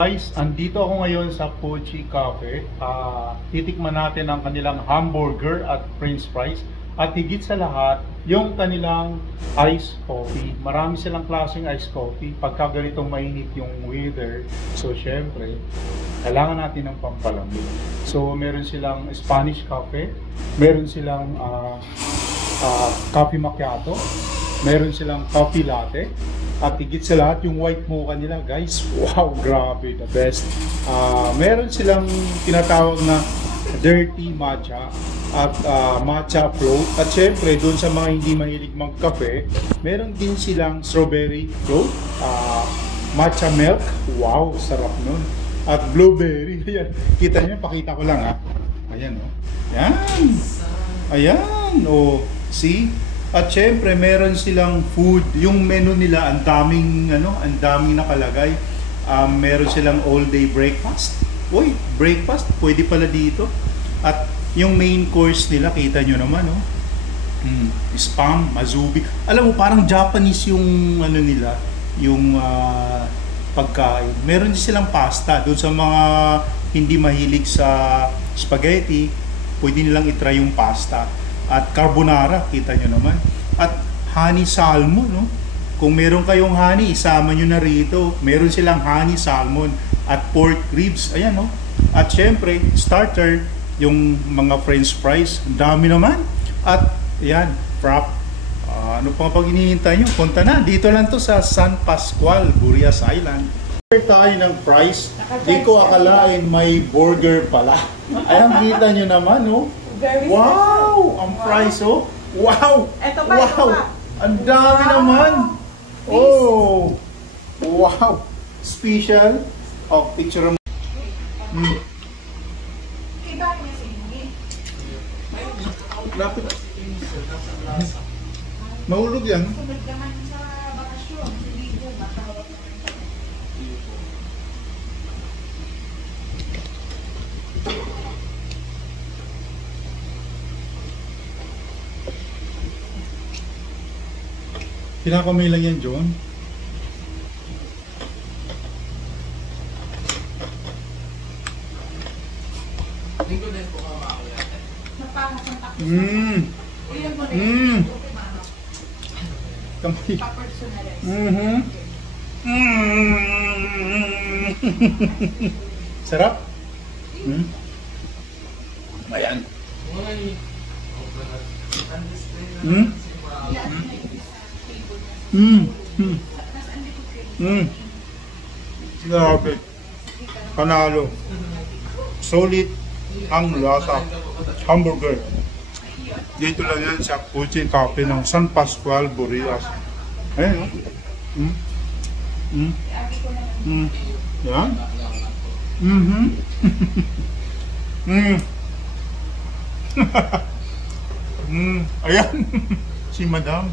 Guys, andito ako ngayon sa Pochi Cafe. Titikman natin ang kanilang hamburger at french fries. At higit sa lahat, yung kanilang iced coffee. Marami silang klaseng iced coffee. Pagka ganitong mainit yung weather, so syempre, kailangan natin ng pampalamig. So meron silang Spanish cafe, meron silang coffee macchiato, meron silang coffee latte. At higit sa lahat, yung white mocha nila, guys, wow, grabe, the best. Meron silang tinatawag na dirty matcha at matcha float. At syempre, doon sa mga hindi mahilig magkape, meron din silang strawberry float, matcha milk, wow, sarap nun. At blueberry, ayan, kita nyo, pakita ko lang ha. Ayan, oh. Ayan. Ayan, oh, see? At syempre, meron silang food. Yung menu nila, ang daming nakalagay. Meron silang all-day breakfast. Uy, breakfast, pwede pala dito. At yung main course nila, kita nyo naman, oh. Spam, mazubi. Alam mo, parang Japanese yung nila, yung pagkain. Meron din silang pasta. Doon sa mga hindi mahilig sa spaghetti, pwede nilang itry yung pasta. At carbonara, kita nyo naman. At honey salmon, no? Kung meron kayong honey, isama nyo na rito. Meron silang honey salmon at pork ribs. Ayan, no? At syempre, starter, yung mga french fries. Ang dami naman. At, ayan, frap. Ano pang pag hinihintay nyo? Punta na. Dito lang to sa San Pascual, Burias Island. Tayo ng fries. Di ko akalain may burger pala. Ayan, kita nyo naman, no? Wow! Ang fries, oh! Wow! Ito ba? Wow! Ang dami naman! Oh! Wow! Special. Oh, picture mo. Lapit. Mahulog yan. Kinakamay lang yan, John. Linggo din po ako yata. Kamay. Sarap? Ayan. Grabe. Panalo. Solid ang lasa. Hamburger. Dito lang yan sa Pochi Cafe ng San Pascual, Burias. Ayan, Yan. Ayan. Si Madam.